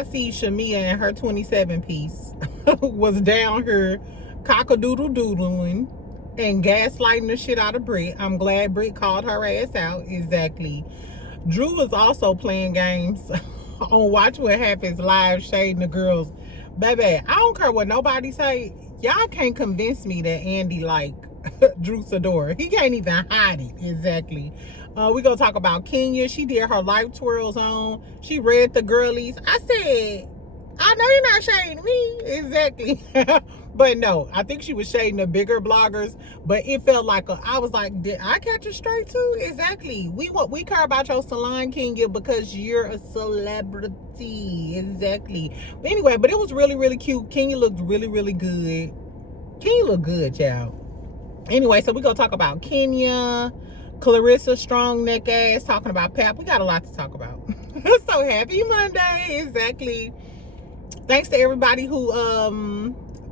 I see Shamea and her 27 piece was down here cock-a-doodle-doodling and gaslighting the shit out of Brit. I'm glad Brit called her ass out. Exactly. Drew was also playing games on Watch What Happens Live, shading the girls. Baby, I don't care what nobody say. Y'all can't convince me that Andy like Drew Sador. He can't even hide it. Exactly. We're going to talk about Kenya. She did her life twirls on. She read the girlies. I said, I know you're not shading me. Exactly. But no, I think she was shading the bigger bloggers. But it felt like, I was like, did I catch it straight too? Exactly. We care about your salon, Kenya, because you're a celebrity. Exactly. But anyway, but it was really, really cute. Kenya looked really, really good. Kenya looked good, y'all. Anyway, so we're going to talk about Kenya. Clarissa, strong neck ass, talking about Pap. We got a lot to talk about. So happy Monday. Exactly. Thanks to everybody who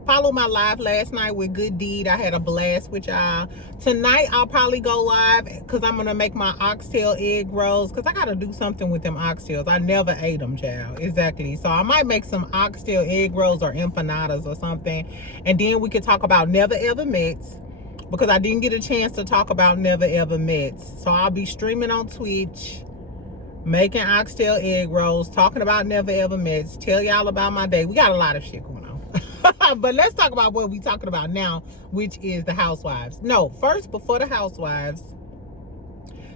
followed my live last night with Good Deed. I had a blast with y'all. Tonight, I'll probably go live because I'm going to make my oxtail egg rolls because I got to do something with them oxtails. I never ate them, child. Exactly. So I might make some oxtail egg rolls or empanadas or something. And then we could talk about Never Ever Mets, because I didn't get a chance to talk about Never Ever Mets. So I'll be streaming on Twitch, making oxtail egg rolls, talking about Never Ever Mets, tell y'all about my day. We got a lot of shit going on. But let's talk about what we talking about now, which is the Housewives. No, first, before the Housewives,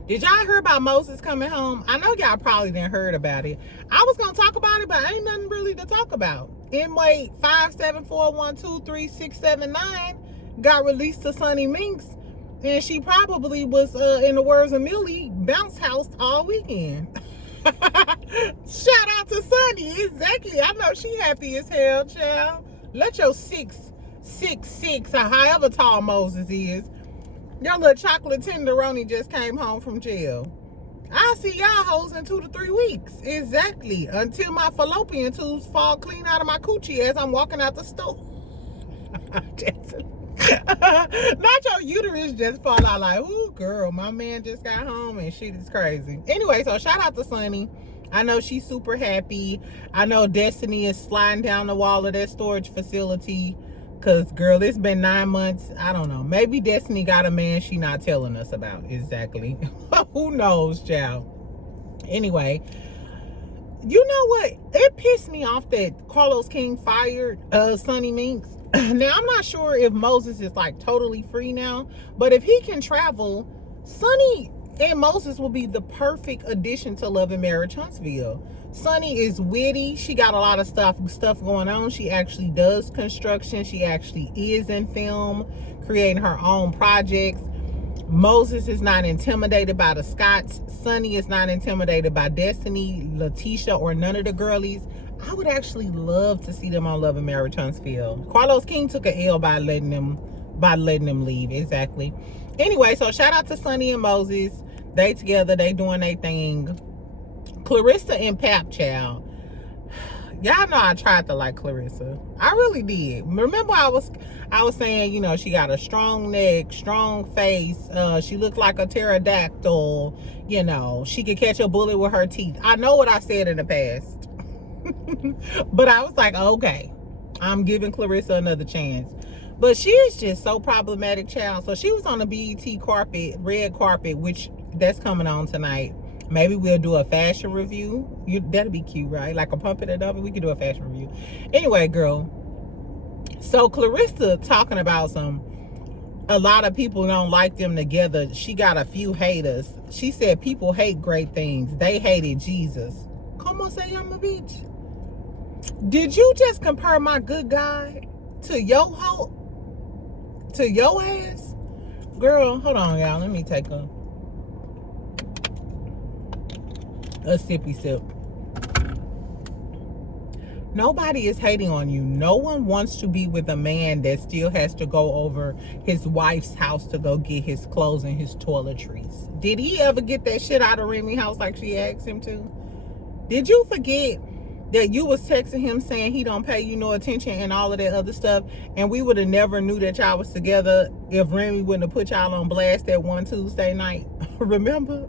did y'all hear about Moses coming home? I know y'all probably didn't heard about it. I was going to talk about it, but ain't nothing really to talk about. M-Wait 574123679 got released to Sunni Minx, and she probably was, in the words of Millie, bounce house all weekend. Shout out to Sunni. Exactly. I know she happy as hell, child. Let your 6'6", or however tall Moses is, your little chocolate tenderoni just came home from jail. I'll see y'all hoes in 2 to 3 weeks. Exactly. Until my fallopian tubes fall clean out of my coochie as I'm walking out the store. Not your uterus just fall out like, ooh, girl, my man just got home and shit is crazy. Anyway, so shout out to Sunni. I know she's super happy. I know Destiny is sliding down the wall of that storage facility because, girl, it's been 9 months. I don't know. Maybe Destiny got a man she not telling us about. Exactly. Who knows, child? Anyway, you know what? It pissed me off that Carlos King fired Sunni Minx. Now, I'm not sure if Moses is like totally free now, but if he can travel, Sunni and Moses will be the perfect addition to Love and Marriage Huntsville. Sunni is witty. She got a lot of stuff going on. She actually does construction. She actually is in film, creating her own projects. Moses is not intimidated by the Scotts. Sunni is not intimidated by Destiny, Letitia, or none of the girlies. I would actually love to see them on Love and Marriage Huntsville. Carlos King took an L by letting them leave. Exactly. Anyway, so shout out to Sunni and Moses. They together, they doing their thing. Clarissa and Pap, child. Y'all know I tried to like Clarissa. I really did. Remember I was saying, you know, she got a strong neck, strong face. She looked like a pterodactyl. You know, she could catch a bullet with her teeth. I know what I said in the past. But I was like, okay, I'm giving Clarissa another chance. But she is just so problematic, child. So she was on the BET carpet, red carpet, which that's coming on tonight. Maybe we'll do a fashion review. That'd be cute, right? Like a pump it and dump it. We could do a fashion review. Anyway, girl. So Clarissa talking about a lot of people don't like them together. She got a few haters. She said people hate great things. They hated Jesus. Como se llama, bitch? Did you just compare my good guy to your ass? Girl, hold on, y'all. Let me take a sippy sip. Nobody is hating on you. No one wants to be with a man that still has to go over his wife's house to go get his clothes and his toiletries. Did he ever get that shit out of Remy's house like she asked him to? Did you forget that you was texting him saying he don't pay you no attention and all of that other stuff, and we would have never knew that y'all was together if Remy wouldn't have put y'all on blast that one Tuesday night? Remember?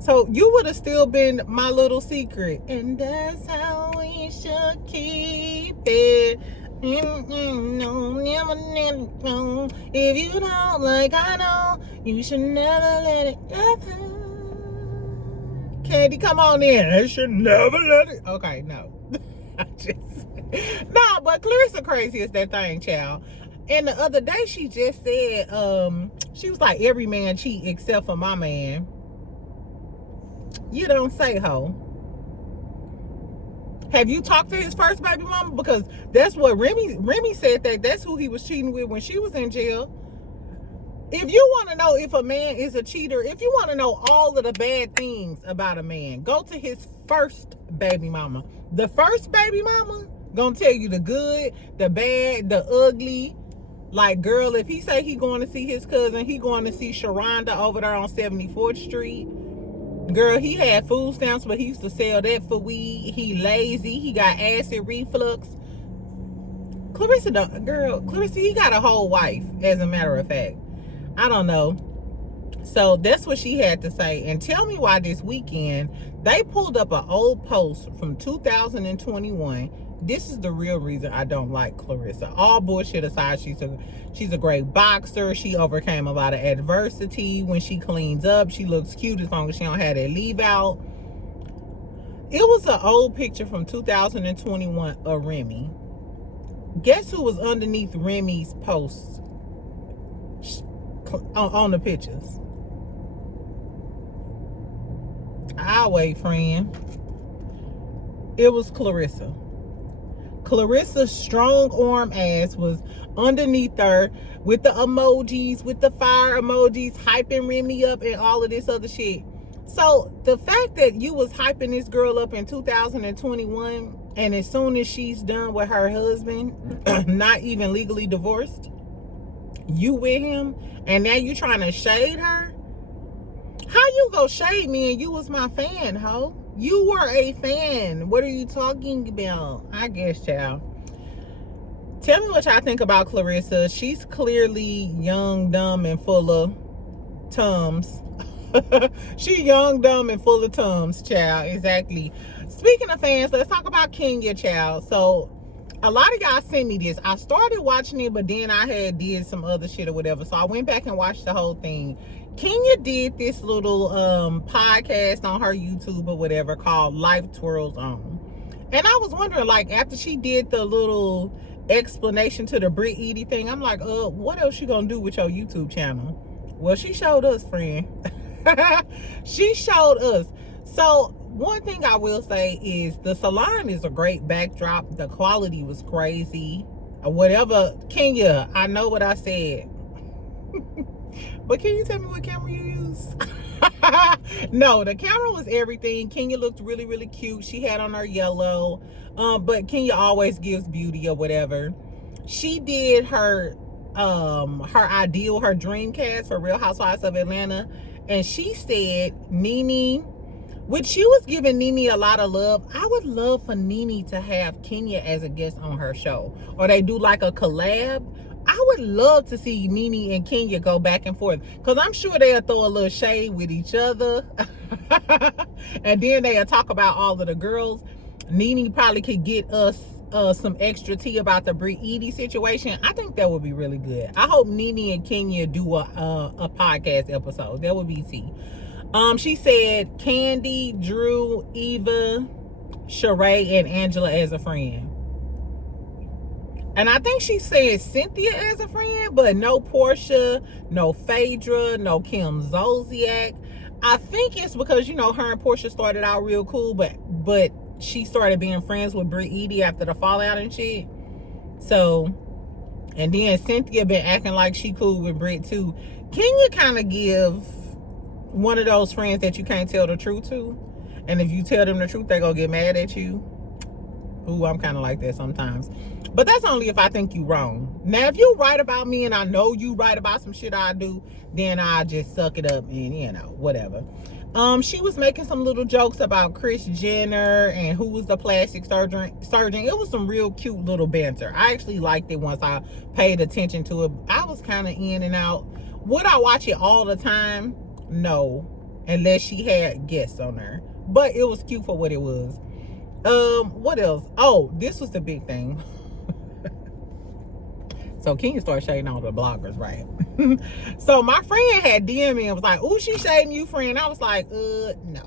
So you would have still been my little secret. And that's how we should keep it. No, never, no. If you don't like I know, you should never let it happen. Candy, come on in. I should never let it. Okay, no. No, but Clarissa crazy as that thing, child. And the other day she just said, she was like, every man cheat except for my man. You don't say, ho. Have you talked to his first baby mama? Because that's what Remy said, that's who he was cheating with when she was in jail. If you want to know if a man is a cheater, if you want to know all of the bad things about a man, go to his first baby mama. The first baby mama gonna tell you the good, the bad, the ugly. Like, girl, if he say he going to see his cousin, he going to see Sharonda over there on 74th Street. Girl, he had food stamps, but he used to sell that for weed. He lazy. He got acid reflux. Clarissa, he got a whole wife, as a matter of fact. I don't know. So that's what she had to say. And tell me why this weekend they pulled up an old post from 2021. This is the real reason I don't like Clarissa. All bullshit aside, she's a great boxer. She overcame a lot of adversity. When she cleans up, she looks cute as long as she don't have that leave out. It was an old picture from 2021 of Remy. Guess who was underneath Remy's post on the pictures? I'll wait, friend. It was Clarissa. Clarissa's strong arm ass was underneath her with the emojis, with the fire emojis, hyping Remy up and all of this other shit. So the fact that you was hyping this girl up in 2021, and as soon as she's done with her husband, not even legally divorced, you with him, and now you trying to shade her? How you go shade me and you was my fan, ho? You were a fan. What are you talking about? I guess, child. Tell me what y'all think about Clarissa. She's clearly young, dumb, and full of tums. She young, dumb, and full of tums, child. Exactly. Speaking of fans, let's talk about Kenya, child. So a lot of y'all sent me this. I started watching it, but then I had did some other shit or whatever. So I went back and watched the whole thing. Kenya did this little podcast on her YouTube or whatever called Life Twirls On. And I was wondering, like, after she did the little explanation to the Brit Eady thing, I'm like, what else you gonna do with your YouTube channel? Well, she showed us, friend. She showed us. So one thing I will say is the salon is a great backdrop. The quality was crazy. Whatever, Kenya, I know what I said. But can you tell me what camera you use? No, the camera was everything. Kenya looked really, really cute. She had on her yellow. But Kenya always gives beauty or whatever. She did her ideal, her dream cast for Real Housewives of Atlanta. And she said Nene, which she was giving Nene a lot of love. I would love for Nene to have Kenya as a guest on her show. Or they do like a collab. I would love to see Nene and Kenya go back and forth, because I'm sure they'll throw a little shade with each other. And then they'll talk about all of the girls. Nene probably could get us some extra tea about the Brit Eady situation. I think that would be really good. I hope Nene and Kenya do a podcast episode. That would be tea. She said Candy, Drew, Eva, Sheree, and Angela as a friend. And I think she said Cynthia as a friend, but no Portia, no Phaedra, no Kim Zolciak. I think it's because, you know, her and Portia started out real cool, but she started being friends with Brit Eady after the fallout and shit. So, and then Cynthia been acting like she cool with Brit too. Can you kind of give one of those friends that you can't tell the truth to? And if you tell them the truth, they gonna get mad at you. Ooh, I'm kind of like that sometimes. But that's only if I think you wrong. Now, if you right about me and I know you right about some shit I do, then I just suck it up and, you know, whatever. She was making some little jokes about Kris Jenner and who was the plastic surgeon. It was some real cute little banter. I actually liked it once I paid attention to it. I was kind of in and out. Would I watch it all the time? No. unless she had guests on her. But it was cute for what it was. What else? Oh, this was the big thing. So Kenya started shading all the bloggers, right? So my friend had DM me and was like, "Ooh, she shading you, friend." I was like, no.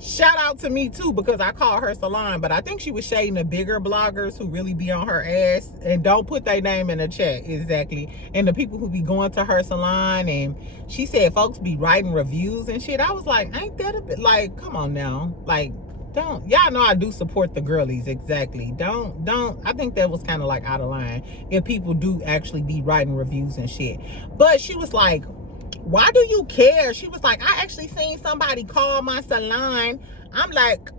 Shout out to me too, because I call her salon, but I think she was shading the bigger bloggers who really be on her ass and don't put their name in the chat. Exactly. And the people who be going to her salon, and she said folks be writing reviews and shit. I was like, ain't that a bit like, come on now, like, don't, y'all know I do support the girlies. Exactly. Don't I think that was kind of like out of line if people do actually be writing reviews and shit. But she was like, why do you care? She was like, I actually seen somebody call my salon. I'm like,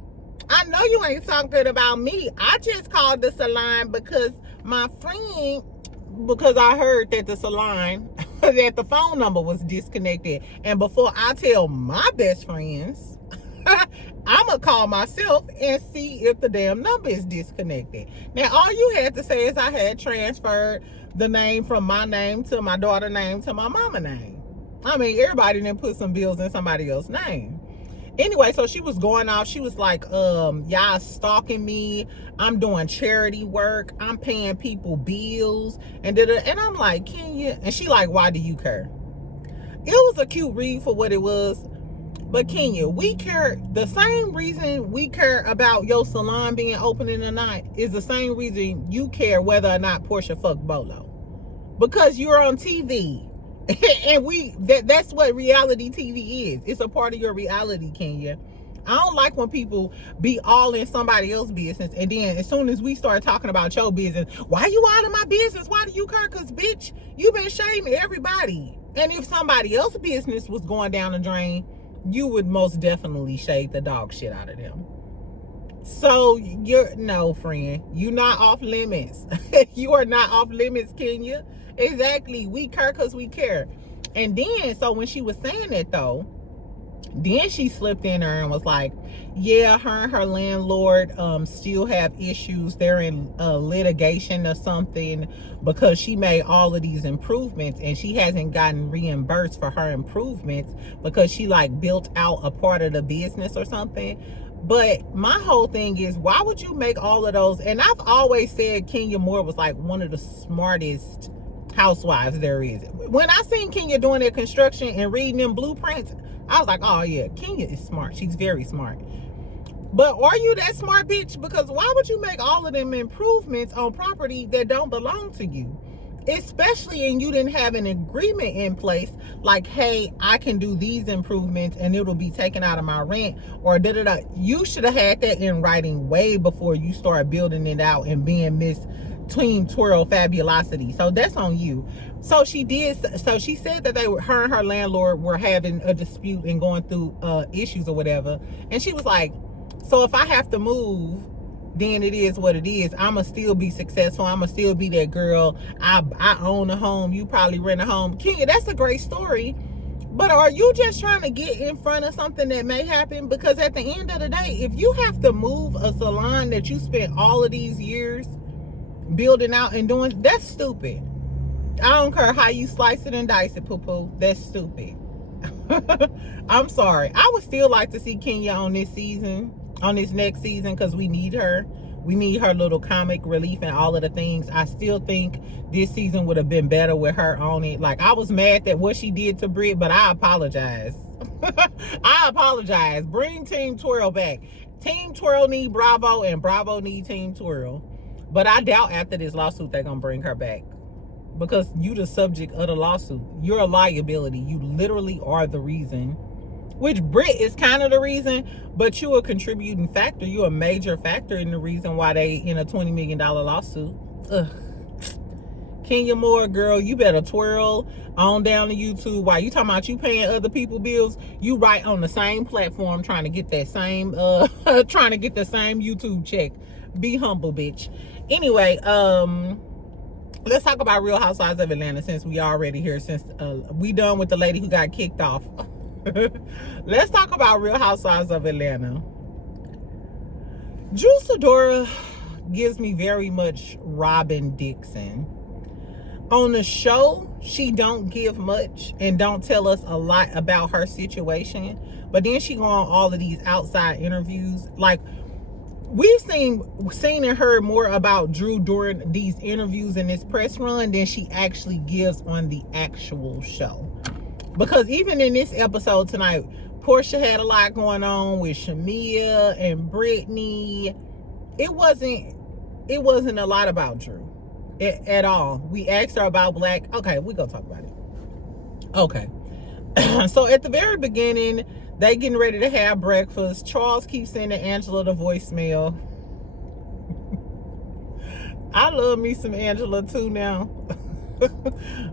I know you ain't talking about me. I just called the salon because my friend, because I heard that the salon, that the phone number was disconnected. And before I tell my best friends, I'm going to call myself and see if the damn number is disconnected. Now, all you had to say is I had transferred the name from my name to my daughter's name to my mama's name. I mean, everybody didn't put some bills in somebody else's name. Anyway, so she was going off. She was like, y'all stalking me. I'm doing charity work. I'm paying people bills. And I'm like, Kenya? And she like, why do you care? It was a cute read for what it was. But Kenya, we care. The same reason we care about your salon being open in the night is the same reason you care whether or not Portia fucked Bolo. Because you're on TV. And that's what reality TV is. It's a part of your reality, Kenya. I don't like when people be all in somebody else's business, and then as soon as we start talking about your business, why you all in my business? Why do you care? Because bitch, you been shaming everybody. And if somebody else's business was going down the drain, you would most definitely shade the dog shit out of them. So no, friend, you're not off limits. You are not off limits, Kenya. Exactly. We care because we care. And then, so when she was saying that though, then she slipped in her and was like, yeah, her and her landlord still have issues. They're in litigation or something because she made all of these improvements and she hasn't gotten reimbursed for her improvements because she like built out a part of the business or something. But my whole thing is, why would you make all of those? And I've always said Kenya Moore was like one of the smartest housewives there is. When I seen Kenya doing that construction and reading them blueprints, I was like, oh yeah, Kenya is smart. She's very smart. But are you that smart, bitch? Because why would you make all of them improvements on property that don't belong to you? Especially, and you didn't have an agreement in place like, hey, I can do these improvements and it'll be taken out of my rent or da-da-da. You should have had that in writing way before you start building it out and being Miss Team Twirl Fabulosity. So that's on you. So she did. So she said that her and her landlord were having a dispute and going through issues or whatever. And she was like, so if I have to move, then it is what it is. I'ma still be successful. I'ma still be that girl. I own a home. You probably rent a home. Kenya, that's a great story. But are you just trying to get in front of something that may happen? Because at the end of the day, if you have to move a salon that you spent all of these years building out and doing, that's stupid. I don't care how you slice it and dice it, poo-poo. That's stupid. I'm sorry. I would still like to see Kenya on this season, on this next season, because we need her. We need her little comic relief and all of the things. I still think this season would have been better with her on it. Like, I was mad at what she did to Brit, but I apologize. I apologize. Bring Team Twirl back. Team Twirl need Bravo, and Bravo need Team Twirl. But I doubt after this lawsuit they're gonna bring her back, because you the subject of the lawsuit. You're a liability. You literally are the reason, which Brit is kind of the reason, but you're a contributing factor. You're a major factor in the reason why they in a $20 million lawsuit. Ugh. Kenya Moore, girl, you better twirl on down to YouTube. While you talking about you paying other people bills, you right on the same platform trying to get that same trying to get the same YouTube check. Be humble, bitch. Anyway, let's talk about Real Housewives of Atlanta, since we already here, since we done with the lady who got kicked off. Let's talk about Real Housewives of Atlanta. Juice gives me very much Robin Dixon. On the show, she don't give much and don't tell us a lot about her situation. But then she go on all of these outside interviews. Like, we've seen and heard more about Drew during these interviews in this press run than she actually gives on the actual show. Because even in this episode tonight, Portia had a lot going on with Shamea and Brittany. It wasn't a lot about Drew at all. We asked her about Black. Okay, we gonna talk about it. Okay. So at the very beginning, they getting ready to have breakfast. Charles keeps sending Angela the voicemail. I love me some Angela too now.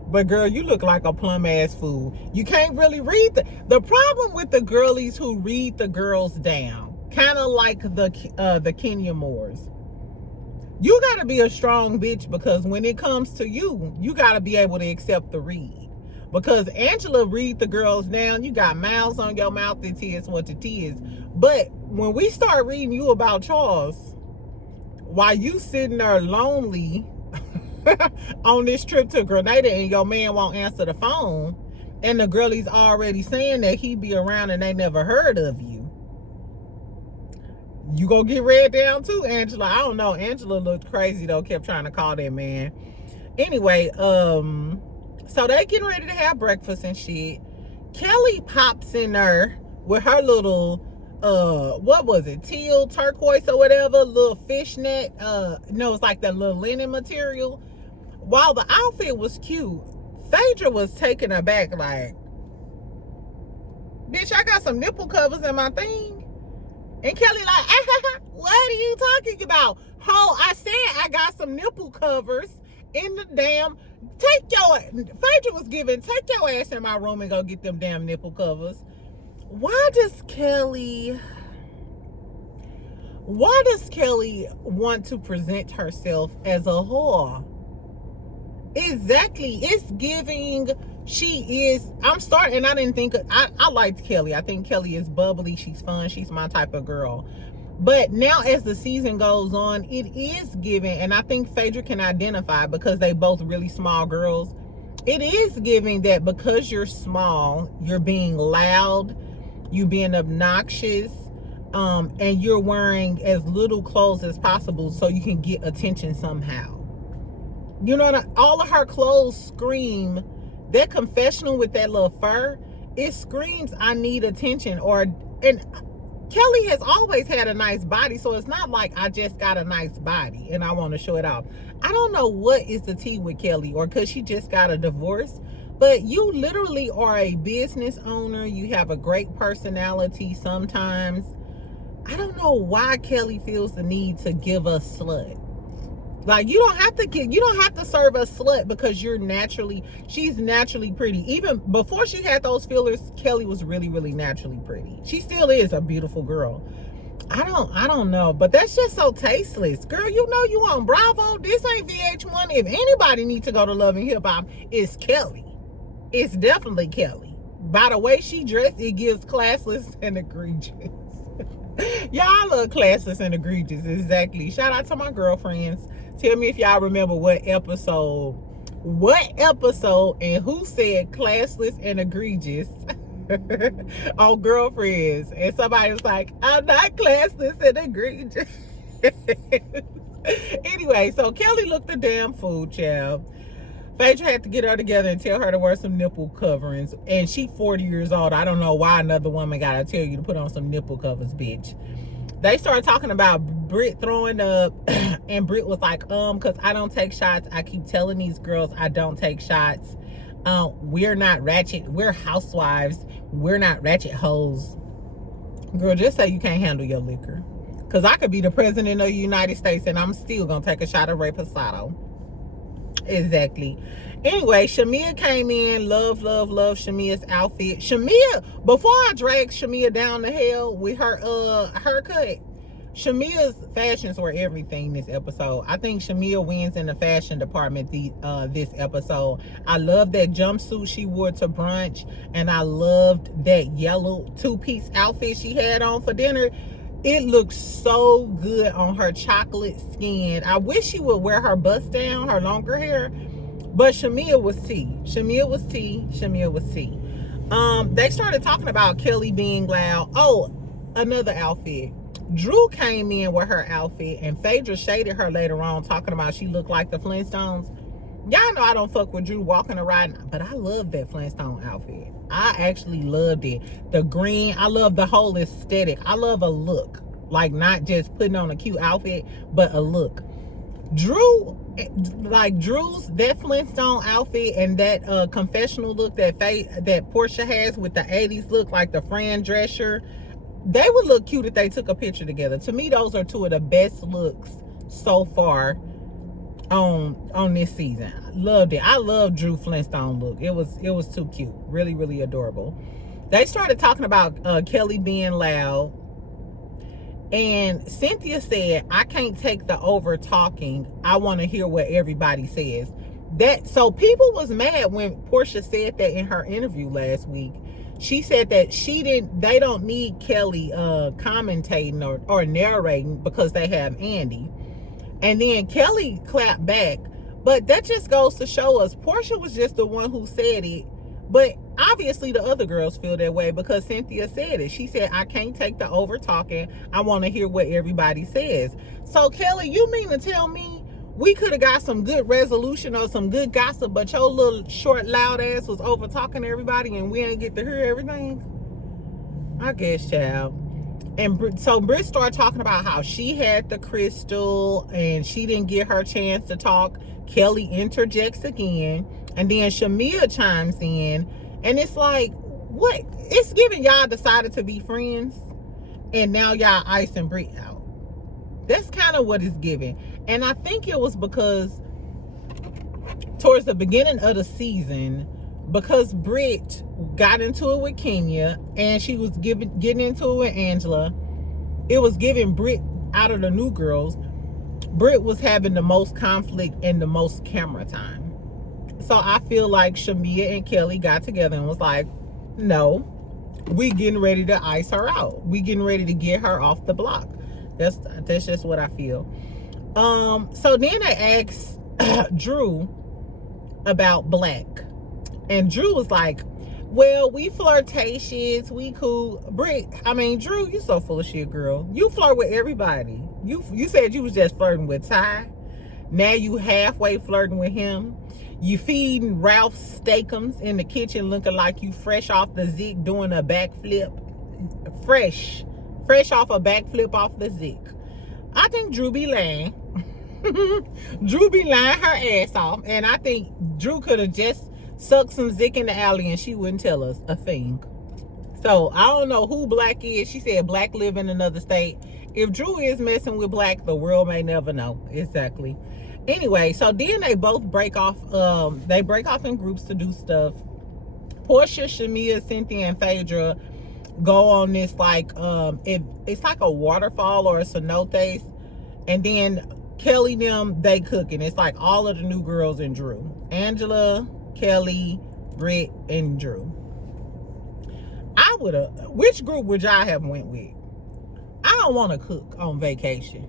But girl, you look like a plum ass fool. You can't really read the problem with the girlies who read the girls down, kind of like the Kenya Moores. You gotta be a strong bitch, because when it comes to you gotta be able to accept the read. Because Angela read the girls down. You got mouths on your mouth. It is what it is. But when we start reading you about Charles, while you sitting there lonely on this trip to Grenada and your man won't answer the phone, and the girlie's already saying that he be around and they never heard of you, you gonna get read down too, Angela. I don't know. Angela looked crazy though, kept trying to call that man. Anyway, so they getting ready to have breakfast and shit. Kelly pops in there with her little, what was it? Teal, turquoise or whatever, little fishnet. No, it's like that little linen material. While the outfit was cute, Phaedra was taken aback like, bitch, I got some nipple covers in my thing. And Kelly like, what are you talking about? Ho, I said I got some nipple covers in the damn, Phaedra was giving, take your ass in my room and go get them damn nipple covers. Why does Kelly want to present herself as a whore? Exactly. It's giving, she is, I liked Kelly. I think Kelly is bubbly. She's fun. She's my type of girl. But now as the season goes on, it is giving, and I think Phaedra can identify because they both really small girls. It is giving that because you're small, you're being loud, you being obnoxious, and you're wearing as little clothes as possible so you can get attention somehow. You know, all of her clothes scream, that confessional with that little fur, it screams, I need attention. And Kelly has always had a nice body, so it's not like I just got a nice body and I want to show it off. I don't know what is the tea with Kelly, or because she just got a divorce, but you literally are a business owner. You have a great personality sometimes. I don't know why Kelly feels the need to give us slut. Like, you don't have to serve a slut because she's naturally pretty. Even before she had those fillers, Kelly was really, really naturally pretty. She still is a beautiful girl. I don't know, but that's just so tasteless. Girl, you know you on Bravo. This ain't VH1. If anybody needs to go to Love and Hip Hop, it's Kelly. It's definitely Kelly. By the way she dressed, it gives classless and egregious. Y'all love classless and egregious. Exactly. Shout out to my girlfriends. Tell me if y'all remember what episode and who said classless and egregious on Girlfriends. And somebody was like, I'm not classless and egregious. Anyway, so Kelly looked a damn fool, child. Phaedra had to get her together and tell her to wear some nipple coverings. And she 40 years old. I don't know why another woman gotta tell you to put on some nipple covers, bitch. They started talking about Brit throwing up, and Brit was like, because I don't take shots. I keep telling these girls I don't take shots. We're not ratchet. We're housewives. We're not ratchet hoes. Girl, just say you can't handle your liquor. Because I could be the president of the United States and I'm still going to take a shot of reposado. Exactly. Anyway, Shamea came in. Love Shamea's outfit. Shamea, before I dragged Shamea down the hell with her haircut, Shamea's fashions were everything this episode. I think Shamea wins in the fashion department this episode. I love that jumpsuit she wore to brunch, and I loved that yellow two-piece outfit she had on for dinner. It looks so good on her chocolate skin. I wish she would wear her bust down, her longer hair, But Shamea was tea. Shamea was tea. Shamea was tea. They started talking about Kelly being loud. Oh, another outfit. Drew came in with her outfit, and Phaedra shaded her later on, talking about she looked like the Flintstones. Y'all know I don't fuck with Drew walking around, but I love that Flintstone outfit. I actually loved it. The green, I love the whole aesthetic. I love a look. Like, not just putting on a cute outfit, but a look. Drew's, that Flintstone outfit and that confessional look that Portia has with the 80s look, like the Fran Drescher, they would look cute if they took a picture together. To me, those are two of the best looks so far on this season. Loved it. I love Drew Flintstone look. It was too cute. Really, really adorable. They started talking about Kelly being loud, and Cynthia said, I can't take the over talking. I want to hear what everybody says. So people was mad when Portia said that in her interview last week. She said that they don't need Kelly commentating or narrating because they have Andy. And then Kelly clapped back. But that just goes to show us Portia was just the one who said it. But obviously the other girls feel that way because Cynthia said it. She said, I can't take the over talking. I want to hear what everybody says. So Kelly, you mean to tell me we could have got some good resolution or some good gossip, but your little short loud ass was over talking to everybody and we ain't get to hear everything? I guess, child. And so Brit started talking about how she had the crystal and she didn't get her chance to talk. Kelly interjects again, and then Shamea chimes in, and it's like, what? It's giving y'all decided to be friends, and now y'all icing Brit out. That's kind of what it's giving. And I think it was because towards the beginning of the season, because Brit got into it with Kenya and she was getting into it with Angela, it was giving Brit, out of the new girls, Brit was having the most conflict and the most camera time. So I feel like Shamea and Kelly got together and was like, no, we getting ready to ice her out. We getting ready to get her off the block. That's just what I feel. So then they asked Drew about Black. And Drew was like, well, we flirtatious, we cool. Drew, you so full of shit, girl. You flirt with everybody. You said you was just flirting with Ty. Now you halfway flirting with him. You feeding Ralph Steakums in the kitchen looking like you fresh off the Zik doing a backflip. Fresh off a backflip off the Zik. I think Drew be lying. Drew be lying her ass off. And I think Drew could have just sucked some Zik in the alley and she wouldn't tell us a thing. So I don't know who Black is. She said Black live in another state. If Drew is messing with Black, the world may never know. Exactly. Anyway, so then they both break off. They break off in groups to do stuff. Portia, Shamea, Cynthia, and Phaedra go on this like it's like a waterfall or a cenotes, and then Kelly they cooking. It's like all of the new girls and Drew, Angela, Kelly, Brit, and Drew. Which group would y'all have went with? I don't want to cook on vacation.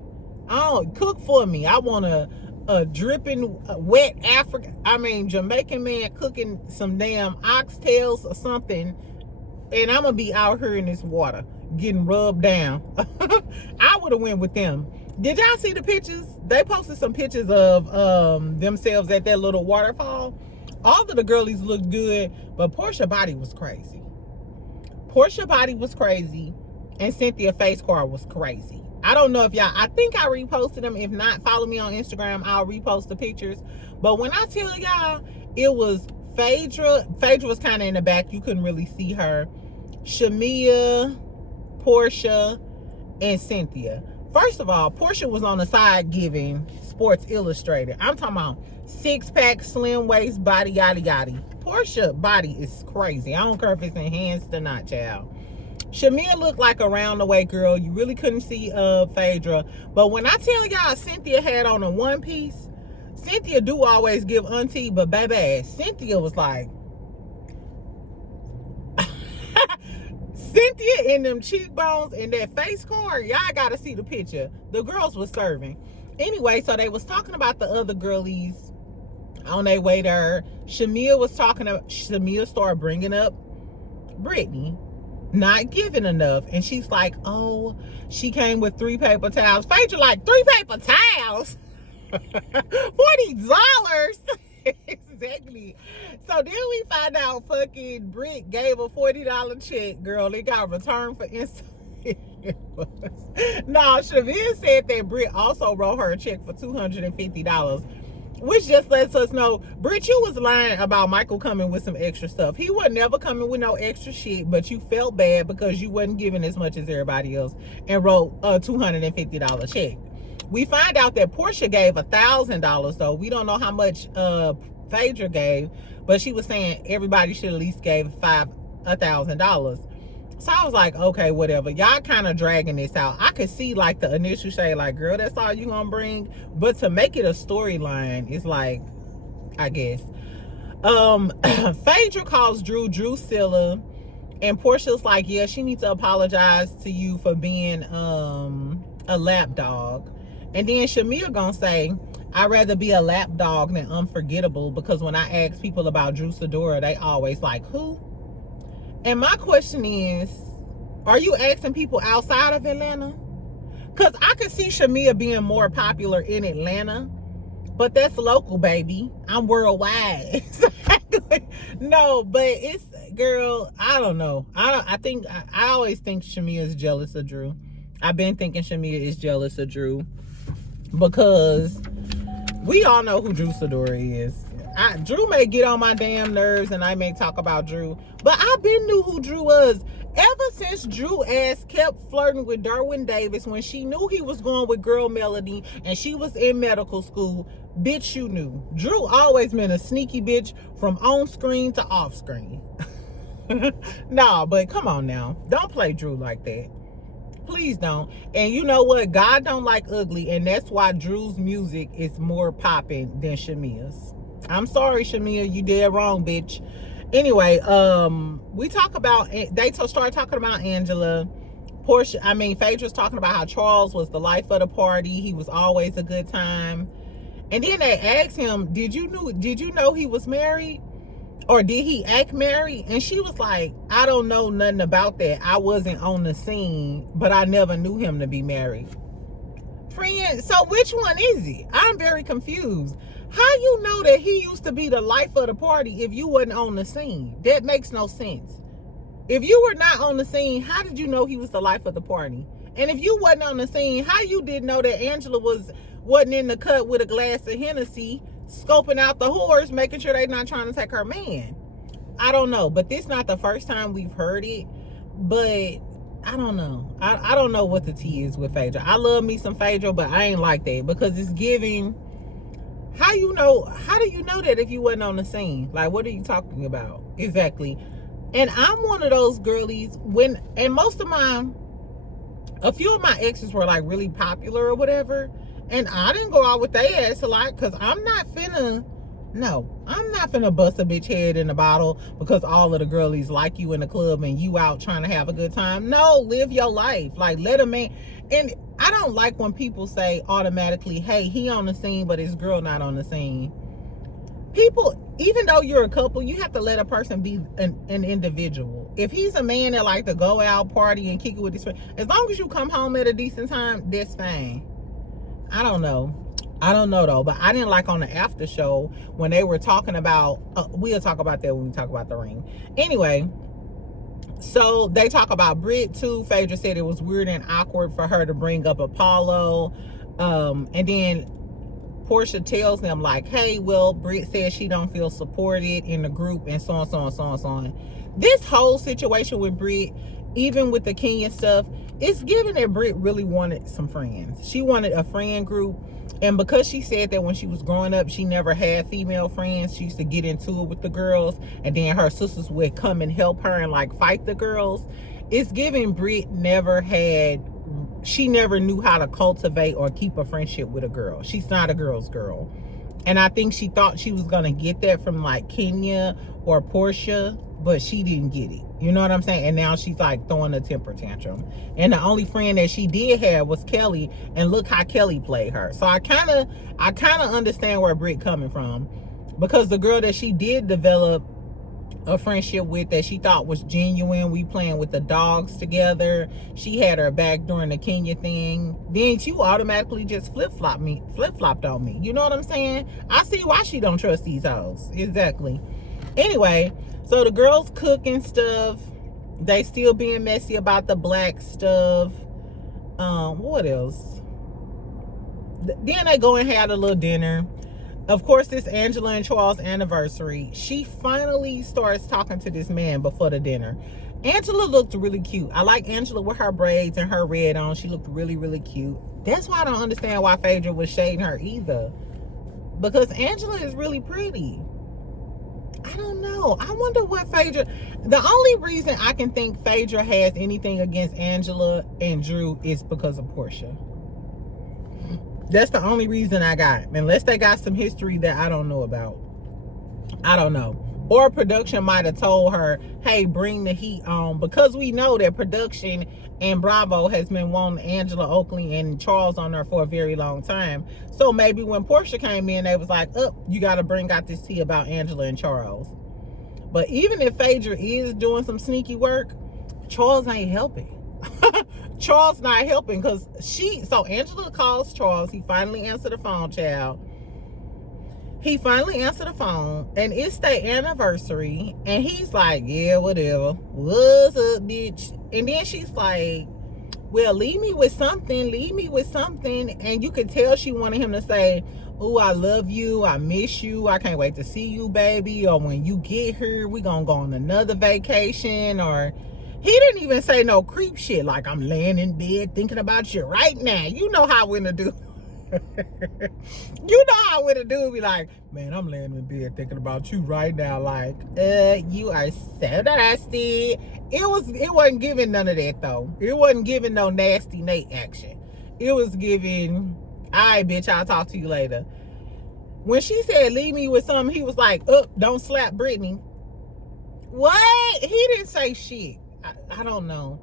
I don't cook for me. I want a dripping wet Jamaican man cooking some damn oxtails or something, and I'm gonna be out here in this water getting rubbed down. I would have went with them. Did y'all see the pictures? They posted some pictures of themselves at that little waterfall. All of the girlies looked good, but Portia's body was crazy. Portia's body was crazy, and Cynthia's face card was crazy. I don't know if y'all, I think I reposted them. If not, follow me on Instagram. I'll repost the pictures. But when I tell y'all, it was Phaedra was kind of in the back. You couldn't really see her. Shamea, Portia, and Cynthia. First of all, Portia was on the side giving Sports Illustrated. I'm talking about six-pack, slim waist, body, yada, yada. Portia's body is crazy. I don't care if it's enhanced or not, child. Shamea looked like a round-the-way girl. You really couldn't see Phaedra. But when I tell y'all Cynthia had on a one-piece, Cynthia do always give auntie, but baby, Cynthia was like, Cynthia in them cheekbones and that face card, y'all gotta see the picture. The girls was serving. Anyway, so they was talking about the other girlies On their way there, Shamea started bringing up Brittany not giving enough, and she's like, oh, she came with 3 paper towels. Phaedra like, 3 paper towels? $40. Exactly. So then we find out fucking Brit gave a $40 check, girl. It got returned for instant. No, Shamea said that Brit also wrote her a check for $250, which just lets us know, Brit, you was lying about Michael coming with some extra stuff. He wasn't never coming with no extra shit, but you felt bad because you wasn't giving as much as everybody else and wrote a $250 check. We find out that Portia gave $1,000, though. We don't know how much Phaedra gave, but she was saying everybody should at least give $1,000. So I was like, okay, whatever. Y'all kind of dragging this out. I could see like the initial shade, like, girl, that's all you gonna bring. But to make it a storyline, it's like, I guess. Phaedra calls Drew Silla, and Portia's like, yeah, she needs to apologize to you for being a lap dog. And then Shamea gonna say, I'd rather be a lap dog than unforgettable, because when I ask people about Drew Sidora, they always like, who? And my question is, are you asking people outside of Atlanta? Because I could see Shamea being more popular in Atlanta, but that's local, baby. I'm worldwide. No, but it's, girl, I don't know. I always think Shamea is jealous of Drew. I've been thinking Shamea is jealous of Drew because we all know who Drew Sidora is. Drew may get on my damn nerves and I may talk about Drew, but I been knew who Drew was. Ever since Drew ass kept flirting with Derwin Davis when she knew he was going with Girl Melody and she was in medical school, bitch, you knew. Drew always been a sneaky bitch from on screen to off screen. Nah, but come on now. Don't play Drew like that. Please don't. And you know what? God don't like ugly, and that's why Drew's music is more popping than Shamea's. I'm sorry, Shamea, you did wrong, bitch. Anyway, we talk about, they start talking about Angela. Phaedra's talking about how Charles was the life of the party. He was always a good time. And then they asked him, did you know he was married? Or did he act married? And she was like, I don't know nothing about that. I wasn't on the scene, but I never knew him to be married. Friend, so which one is it? I'm very confused. How you know that he used to be the life of the party if you wasn't on the scene? That makes no sense. If you were not on the scene, how did you know he was the life of the party? And if you wasn't on the scene, how you didn't know that Angela wasn't in the cut with a glass of Hennessy, scoping out the whores, making sure they're not trying to take her man? I don't know, but this not the first time we've heard it, but I don't know. I don't know what the tea is with Phaedra. I love me some Phaedra, but I ain't like that because it's giving. How do you know that if you wasn't on the scene? Like, what are you talking about? Exactly. And I'm one of those girlies a few of my exes were like really popular or whatever. And I didn't go out with their ass a lot because I'm not finna bust a bitch head in a bottle because all of the girlies like you in the club and you out trying to have a good time. No, live your life. Like, let a man. And I don't like when people say automatically, hey, he on the scene, but his girl not on the scene. People, even though you're a couple, you have to let a person be an individual. If he's a man that like to go out, party, and kick it with his friends, as long as you come home at a decent time, that's fine. I don't know though, but I didn't like on the after show when they were talking about, we'll talk about that when we talk about the ring. Anyway, so they talk about Brit too. Phaedra said it was weird and awkward for her to bring up Apollo. And then Portia tells them like, hey, well, Brit says she don't feel supported in the group and so on. This whole situation with Brit, even with the Kenya stuff, it's given that Brit really wanted some friends. She wanted a friend group. And because she said that when she was growing up, she never had female friends. She used to get into it with the girls. And then her sisters would come and help her and like fight the girls. It's giving Brit she never knew how to cultivate or keep a friendship with a girl. She's not a girl's girl. And I think she thought she was going to get that from like Kenya or Portia, but she didn't get it. You know what I'm saying? And now she's like throwing a temper tantrum. And the only friend that she did have was Kelly, and look how Kelly played her. So I kind of understand where Brit coming from. because the girl that she did develop a friendship with that she thought was genuine, we playing with the dogs together, she had her back during the Kenya thing, then you automatically just flip-flopped on me. You know what I'm saying? I see why she don't trust these hoes. Exactly. Anyway, so the girls cook and stuff. They still being messy about the black stuff. What else? Then they go and have a little dinner. Of course, it's Angela and Charles' anniversary. She finally starts talking to this man before the dinner. Angela looked really cute. I like Angela with her braids and her red on. She looked really, really cute. That's why I don't understand why Phaedra was shading her either. Because Angela is really pretty. I don't know. I wonder what Phaedra... The only reason I can think Phaedra has anything against Angela and Drew is because of Portia. That's the only reason I got. Unless they got some history that I don't know about. I don't know. Or production might have told her, hey, bring the heat on. Because we know that production and Bravo has been wanting Angela Oakley and Charles on her for a very long time. So maybe when Portia came in, they was like, oh, you got to bring out this tea about Angela and Charles. But even if Phaedra is doing some sneaky work, Charles ain't helping. Charles not helping because so Angela calls Charles. He finally answered the phone, child. He finally answered the phone, and it's their anniversary, and he's like, yeah, whatever. What's up, bitch? And then she's like, well, leave me with something. And you could tell she wanted him to say, oh, I love you. I miss you. I can't wait to see you, baby. Or when you get here, we gonna go on another vacation. Or he didn't even say no creep shit like I'm laying in bed thinking about you right now. You know how when to do. You know how when a dude be like, man, I'm laying in bed thinking about you right now. Like, you are so nasty. It wasn't giving none of that though. It wasn't giving no nasty Nate action. It was giving, all right, bitch, I'll talk to you later. When she said leave me with something, he was like, oh, don't slap Brittany. What? He didn't say shit. I don't know.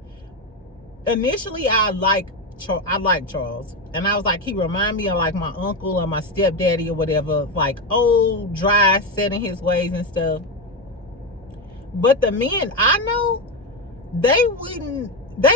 Initially, I like Charles, and I was like, he remind me of like my uncle or my stepdaddy or whatever, like old, dry, set in his ways and stuff. But the men I know, they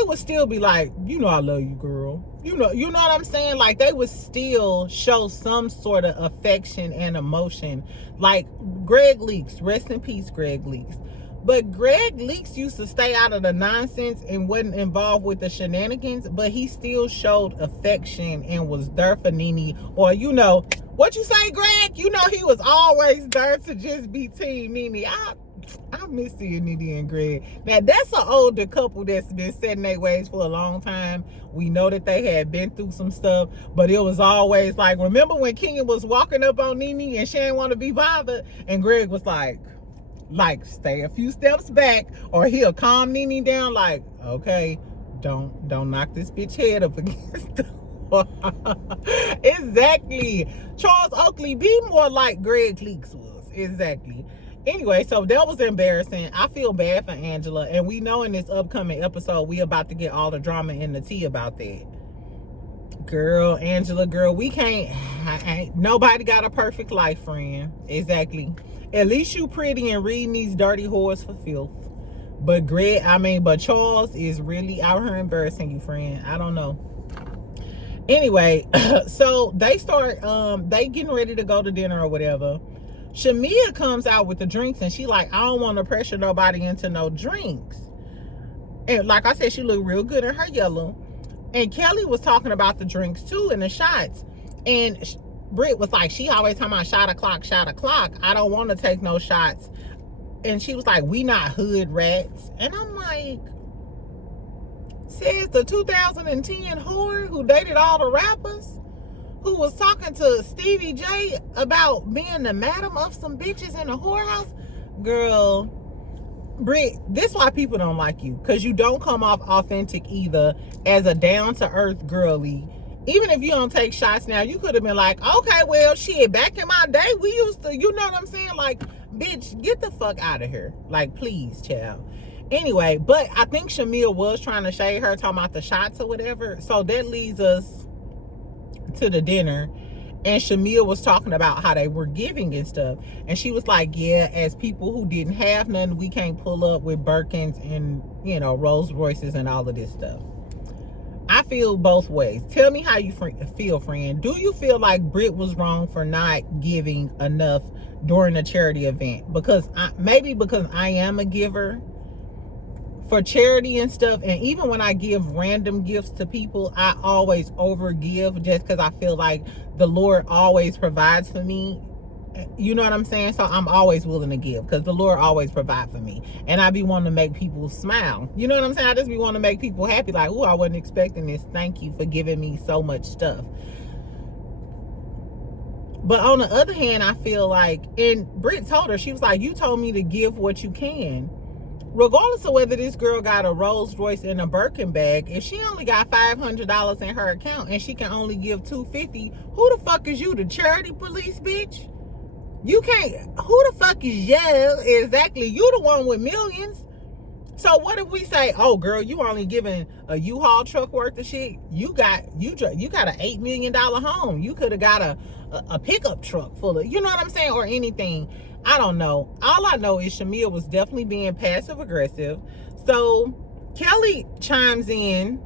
would still be like, you know, I love you, girl. You know what I'm saying? Like they would still show some sort of affection and emotion. Like Greg Leaks, rest in peace, Greg Leaks. But Greg Leaks used to stay out of the nonsense and wasn't involved with the shenanigans, but he still showed affection and was there for Nene. Or, you know, what you say, Greg? You know, he was always there to just be Team Nene. I miss seeing Nene and Greg. Now, that's an older couple that's been setting their ways for a long time. We know that they had been through some stuff, but it was always like, remember when Kenya was walking up on Nene and she didn't want to be bothered? And Greg was like, stay a few steps back, or he'll calm Nene down like, okay, don't knock this bitch head up against the wall. Exactly. Charles Oakley, be more like Greg Leaks was. Exactly. Anyway, so that was embarrassing. I feel bad for Angela, and we know in this upcoming episode we about to get all the drama in the tea about that. Girl, Angela, girl, we ain't nobody got a perfect life, friend. Exactly. At least you pretty and reading these dirty whores for filth. But but Charles is really out here embarrassing you, friend. I don't know. Anyway, so they start, they getting ready to go to dinner or whatever. Shamea comes out with the drinks and she like, I don't want to pressure nobody into no drinks. And like I said, she looked real good in her yellow. And Kelly was talking about the drinks too and the shots. And Brit was like, she always talking about shot o'clock. I don't want to take no shots. And she was like, we not hood rats. And I'm like, says the 2010 whore who dated all the rappers, who was talking to Stevie J about being the madam of some bitches in a whorehouse. Girl, Brit, this why people don't like you, because you don't come off authentic either as a down-to-earth girly. Even if you don't take shots now, you could have been like, okay, well, shit, back in my day, we used to, you know what I'm saying? Like, bitch, get the fuck out of here. Like, please, child. Anyway, but I think Shamea was trying to shade her, talking about the shots or whatever. So that leads us to the dinner. And Shamea was talking about how they were giving and stuff. And she was like, yeah, as people who didn't have nothing, we can't pull up with Birkins and, you know, Rolls Royces and all of this stuff. I feel both ways. Tell me how you feel, friend. Do you feel like Brit was wrong for not giving enough during a charity event? Because maybe because I am a giver for charity and stuff, and even when I give random gifts to people, I always overgive just because I feel like the Lord always provides for me. You know what I'm saying? So I'm always willing to give because the Lord always provides for me. And I be wanting to make people smile. You know what I'm saying? I just be wanting to make people happy. Like, oh, I wasn't expecting this. Thank you for giving me so much stuff. But on the other hand, I feel like, and Brit told her, she was like, you told me to give what you can. Regardless of whether this girl got a Rolls Royce and a Birkin bag, if she only got $500 in her account and she can only give $250, who the fuck is you, the charity police, bitch? You can't. Who the fuck is you? Exactly. You the one with millions. So what if we say, oh girl, you only giving a U-Haul truck worth of shit? You got an $8 million home. You could have got a pickup truck full of, you know what I'm saying, or anything. I don't know. All I know is Shamea was definitely being passive aggressive. So Kelly chimes in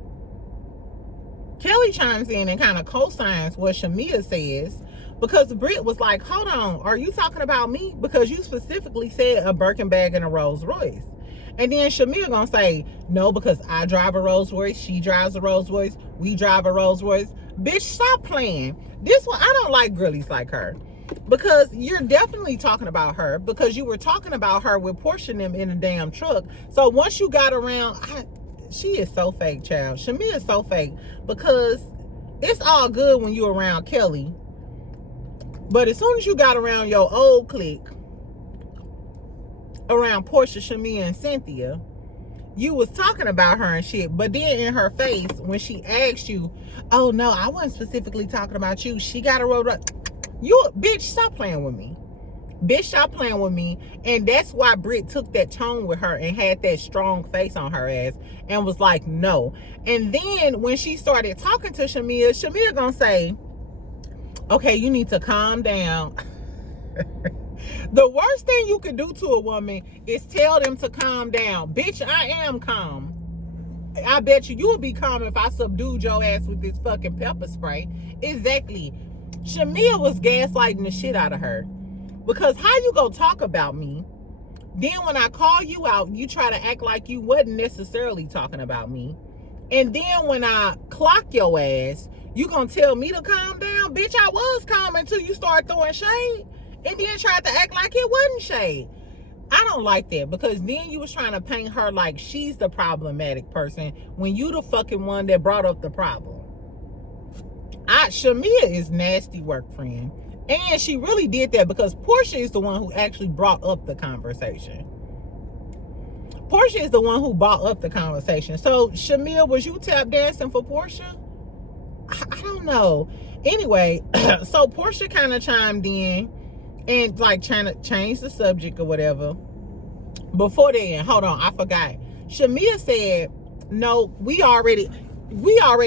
and kind of co-signs what Shamea says, because Brit was like, hold on, are you talking about me? Because you specifically said a Birkin bag and a Rolls Royce. And then Shamea gonna say, no, because I drive a Rolls Royce, she drives a Rolls Royce, we drive a Rolls Royce. Bitch, stop playing. This one, I don't like girlies like her. Because you're definitely talking about her, because you were talking about her with Portia and them in a damn truck. So once you got around, she is so fake, child. Shamea is so fake, because it's all good when you're around Kelly. But as soon as you got around your old clique, around Portia, Shamea, and Cynthia, you was talking about her and shit. But then in her face, when she asked you, oh no, I wasn't specifically talking about you, she got a road up. You, bitch, stop playing with me. Bitch, stop playing with me. And that's why Brit took that tone with her and had that strong face on her ass and was like, no. And then when she started talking to Shamea gonna say, okay, you need to calm down. The worst thing you could do to a woman is tell them to calm down. Bitch, I am calm. I bet you would be calm if I subdued your ass with this fucking pepper spray. Exactly. Shamea was gaslighting the shit out of her. Because how you gonna talk about me, then when I call you out, you try to act like you wasn't necessarily talking about me. And then when I clock your ass, you gonna tell me to calm down? Bitch, I was calm until you start throwing shade. And then tried to act like it wasn't shade. I don't like that, because then you was trying to paint her like she's the problematic person when you the fucking one that brought up the problem. Shamea is nasty work, friend. And she really did that because Portia is the one who actually brought up the conversation. Portia is the one who brought up the conversation. So, Shamea, was you tap dancing for Portia? I don't know. Anyway, so Portia kind of chimed in and like trying to change the subject or whatever. Before then, hold on, I forgot. Shamea said, no, we already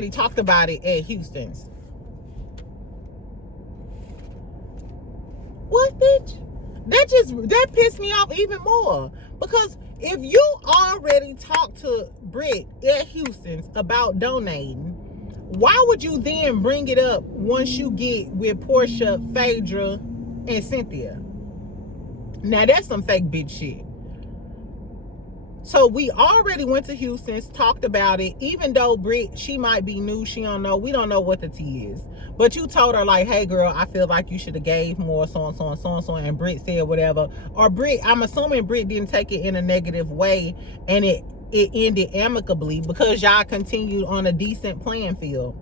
talked about it at Houston's. What, bitch? That pissed me off even more. Because if you already talked to Brit at Houston's about donating, why would you then bring it up once you get with Portia, Phaedra, and Cynthia? Now that's some fake bitch shit. So we already went to Houston's, talked about it, even though Brit, she might be new, she don't know, we don't know what the tea is. But you told her like, hey girl, I feel like you should have gave more, so and so and so and so, and Brit said whatever. Or Brit, I'm assuming Brit didn't take it in a negative way and it ended amicably because y'all continued on a decent playing field.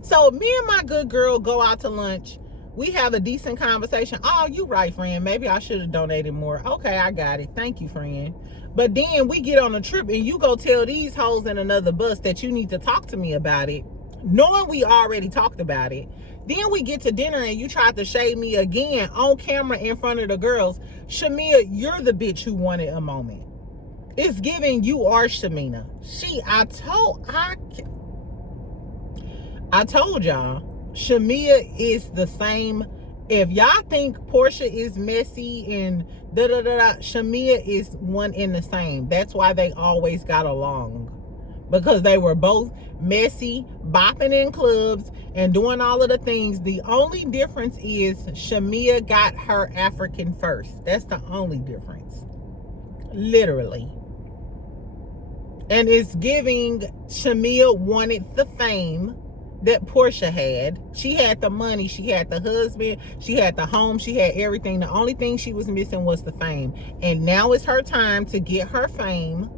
So me and my good girl go out to lunch. We have a decent conversation. Oh, you right, friend. Maybe I should have donated more. Okay, I got it. Thank you, friend. But then we get on a trip and you go tell these hoes in another bus that you need to talk to me about it, knowing we already talked about it. Then we get to dinner and you tried to shade me again on camera in front of the girls. Shamea, you're the bitch who wanted a moment. It's giving you are Shamea. I told y'all, Shamea is the same. If y'all think Portia is messy and Shamea is one in the same. That's why they always got along, because they were both messy, bopping in clubs and doing all of the things. The only difference is Shamea got her African first. That's the only difference, literally. And it's giving Shamea wanted the fame that Portia had. She had the money, she had the husband, she had the home, she had everything. The only thing she was missing was the fame. And now it's her time to get her fame,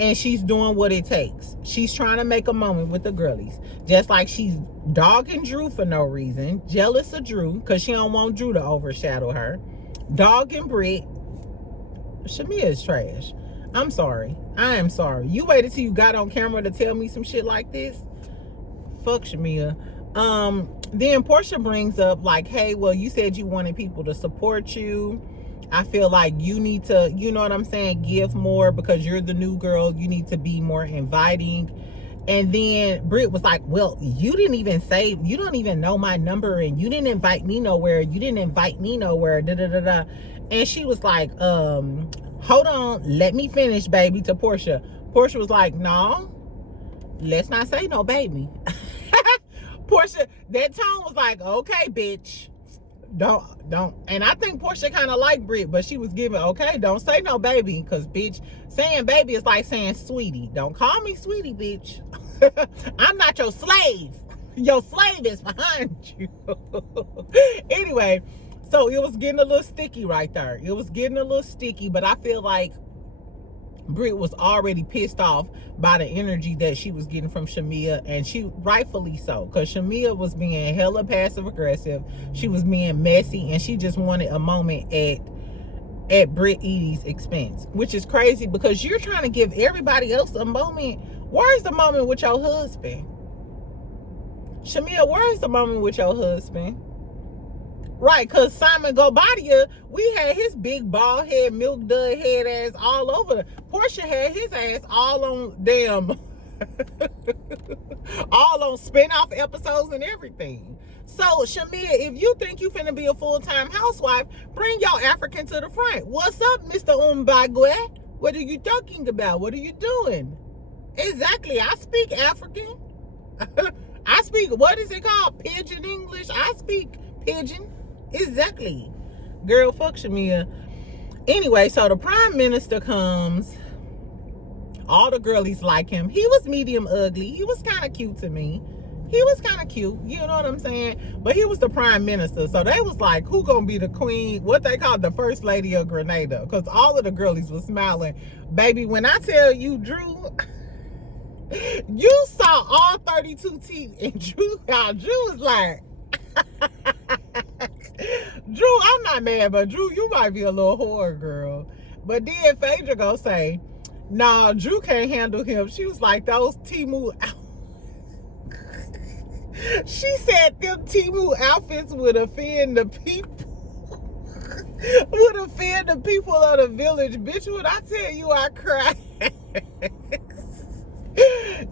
and she's doing what it takes. She's trying to make a moment with the girlies. Just like she's dogging Drew for no reason, jealous of Drew because she don't want Drew to overshadow her. Dogging Brit. Shamea is trash. I'm sorry. I am sorry. You waited till you got on camera to tell me some shit like this? Fuck Shamea. Then Portia brings up like, hey, well, you said you wanted people to support you. I feel like you need to, you know what I'm saying, give more because you're the new girl. You need to be more inviting. And then Brit was like, well, you didn't even say, you don't even know my number, and you didn't invite me nowhere. You didn't invite me nowhere. Da, da, da, da. And she was like, hold on, let me finish, baby, to Portia. Portia was like, no, let's not say no, baby. Portia, that tone was like, okay, bitch. Don't. And I think Portia kind of liked Brit, but she was giving, okay, don't say no, baby, because, bitch, saying baby is like saying sweetie. Don't call me sweetie, bitch. I'm not your slave. Your slave is behind you. Anyway, so it was getting a little sticky right there. It was getting a little sticky, but I feel like Brit was already pissed off by the energy that she was getting from Shamea, and she rightfully so, because Shamea was being hella passive aggressive. She was being messy, and she just wanted a moment at Brit Eady's expense, which is crazy because you're trying to give everybody else a moment. Where's the moment with your husband? Shamea, where's the moment with your husband? Right, because Simon Gobadia, we had his big bald head, milk dud head ass all over. Portia had his ass all on damn, all on spin-off episodes and everything. So, Shamea, if you think you finna be a full-time housewife, bring your African to the front. What's up, Mr. Umbagwe? What are you talking about? What are you doing? Exactly, I speak African. I speak, what is it called? Pidgin English? I speak Pidgin. Exactly. Girl, fuck Shamea. Anyway, so the prime minister comes. All the girlies like him. He was medium ugly. He was kind of cute to me. He was kind of cute. You know what I'm saying? But he was the prime minister. So they was like, who gonna be the queen? What they called the first lady of Grenada. Because all of the girlies was smiling. Baby, when I tell you, Drew, you saw all 32 teeth. And Drew was like, Drew, I'm not mad, but Drew, you might be a little whore, girl. But then Phaedra gonna say, nah, Drew can't handle him. She was like, those Temu she said them Temu outfits would offend the people. Would offend the people of the village. Bitch, when I tell you I cried.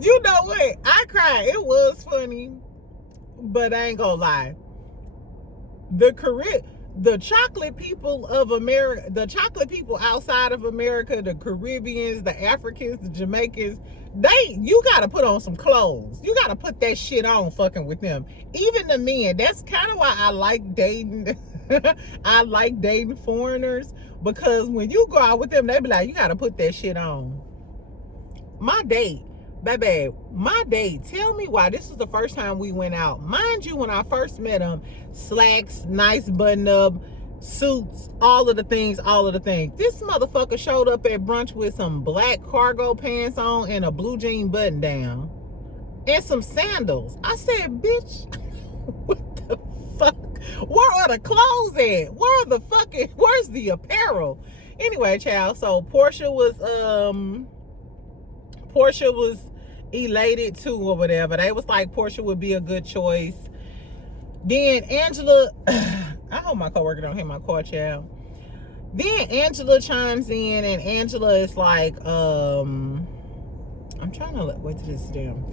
You know what? I cried. It was funny. But I ain't gonna lie. The chocolate people of America, the chocolate people outside of America, the Caribbeans, the Africans, the Jamaicans, you gotta put on some clothes. You gotta put that shit on fucking with them. Even the men. That's kind of why I like dating. I like dating foreigners, because when you go out with them, they be like, you gotta put that shit on. My date, baby, tell me why. This is the first time we went out. Mind you, when I first met him, slacks, nice button up, suits, all of the things. This motherfucker showed up at brunch with some black cargo pants on and a blue jean button down and some sandals. I said, bitch, what the fuck? Where are the clothes at? Where's the apparel? Anyway, child, so Portia was elated too, or whatever. They was like Portia would be a good choice. Then Angela, I hope my coworker don't hear my car, child. Then Angela chimes in, and Angela is like, I'm trying to wait till this damn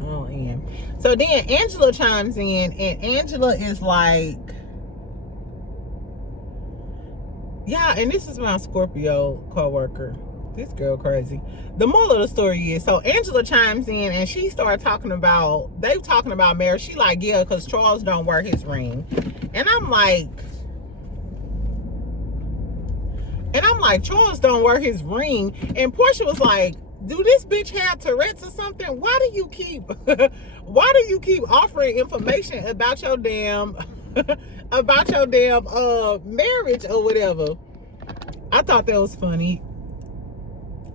in. So then Angela chimes in, and Angela is like, yeah, and this is my Scorpio co-worker. This girl crazy. The moral of the story is, so Angela chimes in and she started talking about, they talking about marriage. She like, yeah, because Charles don't wear his ring. And I'm like, Charles don't wear his ring. And Portia was like, do this bitch have Tourette's or something? Why do you keep offering information about your damn marriage or whatever? I thought that was funny.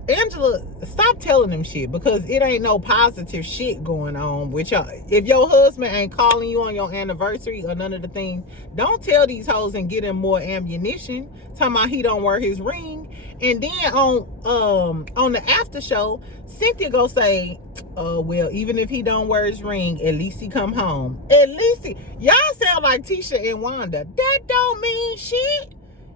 Angela, stop telling them shit, because it ain't no positive shit going on with y'all. If your husband ain't calling you on your anniversary or none of the things, don't tell these hoes and get him more ammunition talking about he don't wear his ring. And then on the after show, Cynthia go say, well, even if he don't wear his ring, at least he come home. At least y'all sound like Tisha and Wanda. That don't mean shit.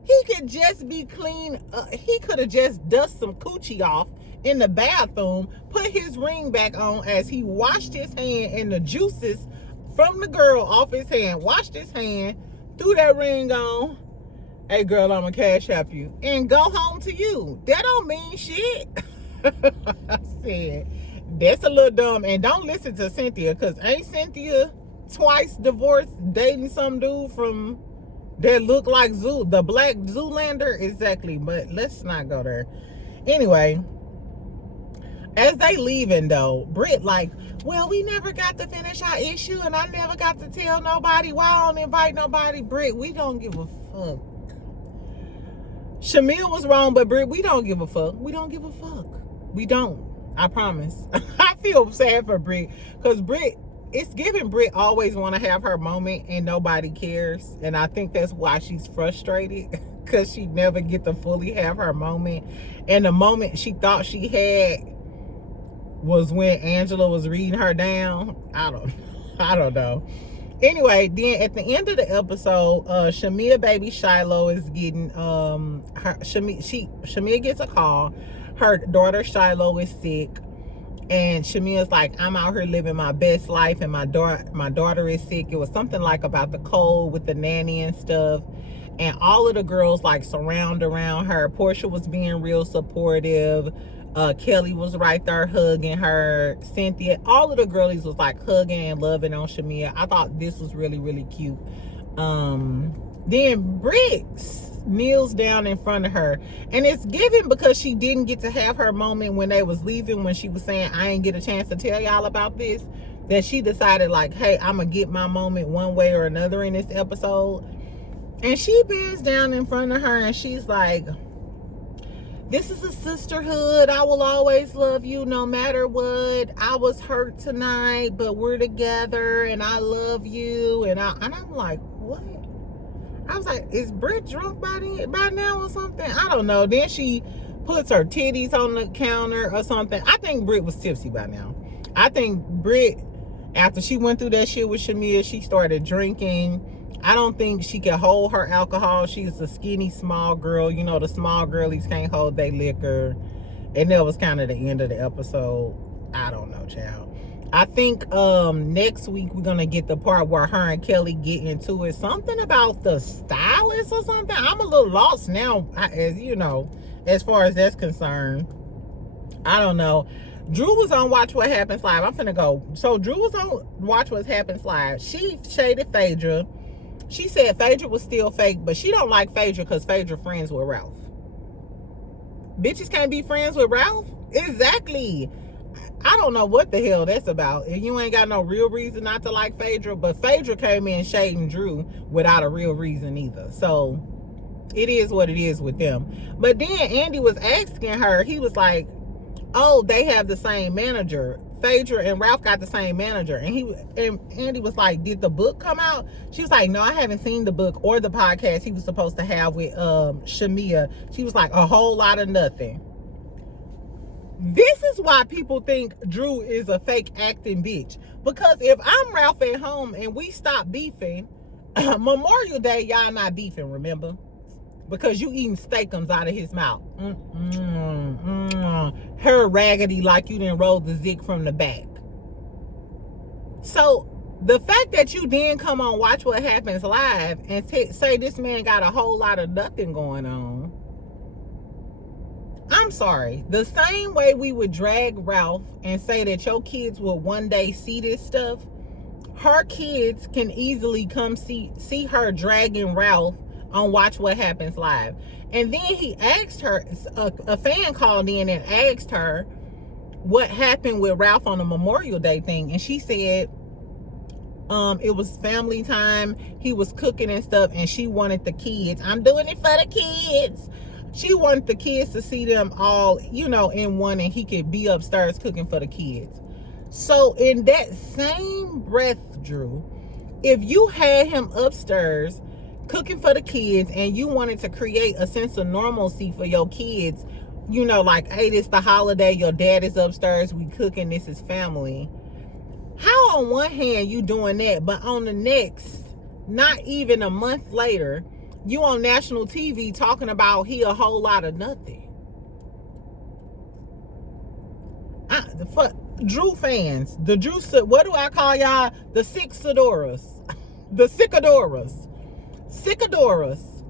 He could just be clean. He could have just dusted some coochie off in the bathroom, put his ring back on as he washed his hand and the juices from the girl off his hand, washed his hand, threw that ring on. Hey girl, I'ma cash app you and go home to you. That don't mean shit. I said, that's a little dumb. And don't listen to Cynthia, because ain't Cynthia twice divorced dating some dude from that look like the black Zoolander? Exactly, but let's not go there. Anyway, as they leaving though, Brit like, well, we never got to finish our issue and I never got to tell nobody why I don't invite nobody. Brit, we don't give a fuck. Shamea was wrong, but Brit, we don't give a fuck. We don't give a fuck. We don't. I promise. I feel sad for Brit, because Brit, it's giving Brit always want to have her moment and nobody cares. And I think that's why she's frustrated, because she never get to fully have her moment. And the moment she thought she had was when Angela was reading her down. I don't know. Anyway, then at the end of the episode, Shamea baby Shiloh is getting Shamea gets a call. Her daughter Shiloh is sick. And Shamea's like, I'm out here living my best life, and my daughter is sick. It was something like about the cold with the nanny and stuff. And all of the girls like surround around her. Portia was being real supportive. Kelly was right there hugging her. Cynthia, all of the girlies was like hugging and loving on Shamea. I thought this was really, really cute. Then Briggs kneels down in front of her, and it's given because she didn't get to have her moment when they was leaving, when she was saying, I ain't get a chance to tell y'all about this, that she decided like, hey, I'm gonna get my moment one way or another in this episode. And she bends down in front of her and she's like, this is a sisterhood. I will always love you no matter what. I was hurt tonight, but we're together and I love you. And I'm like, what? I was like, is Brit drunk by now or something? I don't know. Then she puts her titties on the counter or something. I think Brit was tipsy by now. I think Brit, after she went through that shit with Shamea, she started drinking. I don't think she can hold her alcohol. She's a skinny, small girl. You know, the small girlies can't hold their liquor. And that was kind of the end of the episode. I don't know, child. I think next week we're gonna get the part where her and Kelly get into it. Something about the stylist or something. I'm a little lost now, as you know, as far as that's concerned. I don't know. Drew was on Watch What Happens Live. I'm finna go. So Drew was on Watch What Happens Live. She shaded Phaedra. She said Phaedra was still fake, but she don't like Phaedra because Phaedra friends with Ralph. Bitches can't be friends with Ralph? Exactly. I don't know what the hell that's about. And you ain't got no real reason not to like Phaedra, but Phaedra came in shading Drew without a real reason either. So it is what it is with them. But then Andy was asking her, he was like, oh, they have the same manager. Phaedra and Ralph got the same manager. And Andy was like, did the book come out? She was like, no, I haven't seen the book or the podcast he was supposed to have with Shamea. She was like, a whole lot of nothing. This is why people think Drew is a fake acting bitch. Because if I'm Ralph at home and we stop beefing, Memorial Day, y'all not beefing, remember? Because you eating steakums out of his mouth. Her raggedy like you didn't roll the zig from the back. So the fact that you then come on Watch What Happens Live and say this man got a whole lot of nothing going on, I'm sorry. The same way we would drag Ralph and say that your kids will one day see this stuff, her kids can easily come see her dragging Ralph on Watch What Happens Live. And then he asked her, a fan called in and asked her what happened with Ralph on the Memorial Day thing. And she said it was family time. He was cooking and stuff, and she wanted the kids. I'm doing it for the kids. She wanted the kids to see them all, you know, in one, and he could be upstairs cooking for the kids. So in that same breath, Drew, if you had him upstairs cooking for the kids and you wanted to create a sense of normalcy for your kids, you know, like, hey, this the holiday, your dad is upstairs, we cooking, this is family. How on one hand you doing that, but on the next, not even a month later, you on national TV talking about he a whole lot of nothing? The fuck, Drew fans, the Drew, what do I call y'all? The Sickadoras. The Sickadoras. Sickadoras.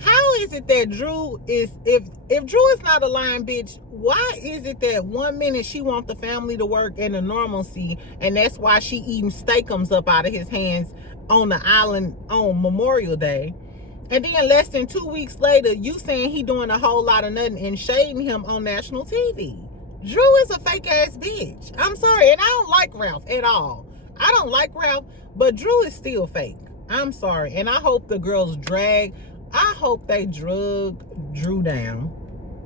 How is it that Drew is, if Drew is not a lying bitch, why is it that 1 minute she wants the family to work in a normalcy, and that's why she eating steakums up out of his hands on the island on Memorial Day, and then less than 2 weeks later you saying he doing a whole lot of nothing and shading him on national TV? Drew is a fake ass bitch. I'm sorry, and I don't like Ralph at all. I don't like Ralph, but Drew is still fake. I'm sorry, and I hope the girls I hope they drug Drew down.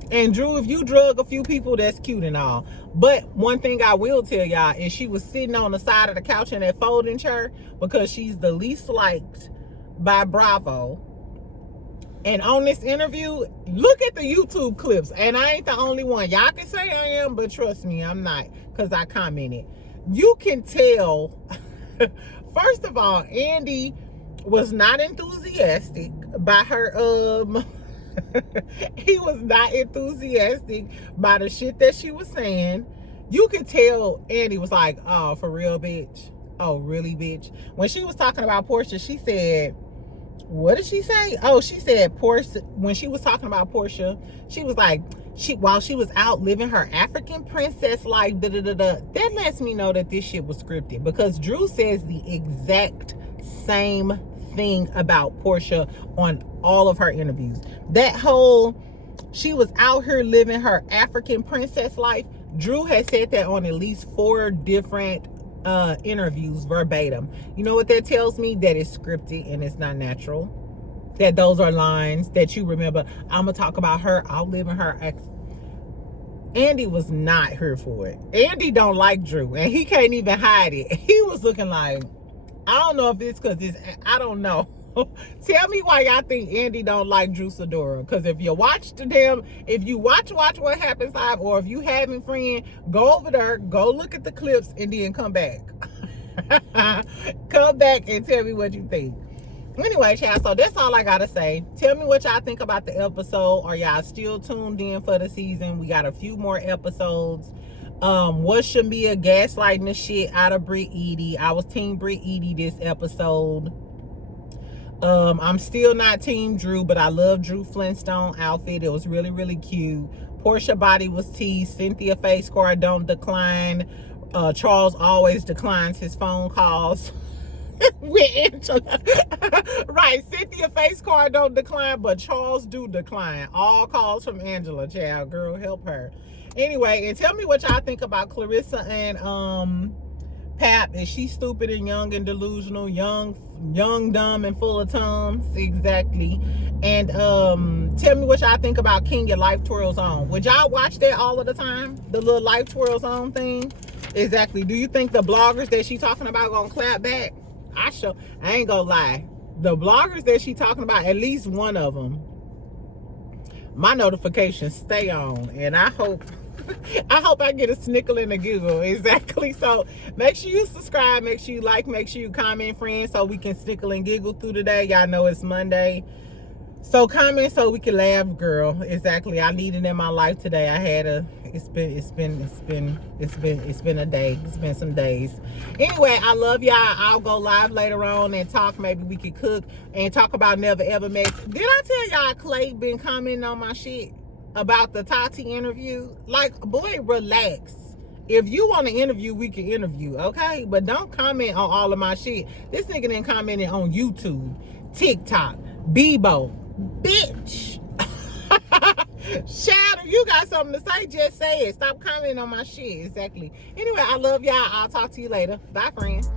And Drew, if you drug a few people, that's cute and all. But one thing I will tell y'all is she was sitting on the side of the couch in that folding chair because she's the least liked by Bravo. And on this interview, look at the YouTube clips. And I ain't the only one. Y'all can say I am, but trust me, I'm not, because I commented. You can tell, first of all, Andy was not enthusiastic by her he was not enthusiastic by the shit that she was saying. You could tell Andy was like, oh, for real, bitch? Oh, really, bitch? When she was talking about Portia, she said, what did she say? Oh, she said Portia, when she was talking about Portia, she was like, while she was out living her African princess life, that lets me know that this shit was scripted, because Drew says the exact same thing about Portia on all of her interviews. That whole, she was out here living her African princess life, Drew has said that on at least 4 different interviews verbatim. You know what that tells me? That it's scripted and it's not natural. That those are lines that you remember. I'm gonna talk about her outliving her ex. Andy was not here for it. Andy don't like Drew, and he can't even hide it. He was looking like, I don't know if it's because it's, I don't know. Tell me why y'all think Andy don't like Drew Sidora. Because if you watch Watch What Happens Live, or if you haven't, friend, go over there, go look at the clips, and then come back. Come back and tell me what you think. Anyway, child, so that's all I gotta say. Tell me what y'all think about the episode. Are y'all still tuned in for the season? We got a few more episodes. Was Shamea gaslighting the shit out of Brit Eady? I was team Brit Eady this episode. I'm still not team Drew, but I love Drew Flintstone outfit. It was really, really cute. Portia body was teased. Cynthia face card don't decline. Charles always declines his phone calls with Angela. Right, Cynthia face card don't decline, but Charles do decline all calls from Angela. Child, girl, help her. Anyway, and tell me what y'all think about Clarissa and Pap. Is she stupid and young and delusional? Young, dumb, and full of tums? Exactly. And tell me what y'all think about Kenya Life Twirls On. Would y'all watch that all of the time? The little Life Twirls On thing? Exactly. Do you think the bloggers that she talking about gonna clap back? I ain't gonna lie. The bloggers that she talking about, at least one of them, my notifications stay on, and I hope I get a snickle and a giggle. Exactly. So make sure you subscribe, make sure you like, make sure you comment, friends, so we can snickle and giggle through the day. Y'all know it's Monday. So comment so we can laugh, girl. Exactly. I needed in my life today. I had a it's been a day. It's been some days. Anyway, I love y'all. I'll go live later on and talk. Maybe we could cook and talk about Never Ever Met. Did I tell y'all Clay been commenting on my shit about the Tati interview? Like, boy, relax. If you want to interview, we can interview, okay? But don't comment on all of my shit. This nigga done commented on YouTube, TikTok, Bebo. Bitch. Shadow, you got something to say, just say it. Stop commenting on my shit. Exactly. Anyway, I love y'all. I'll talk to you later. Bye, friends.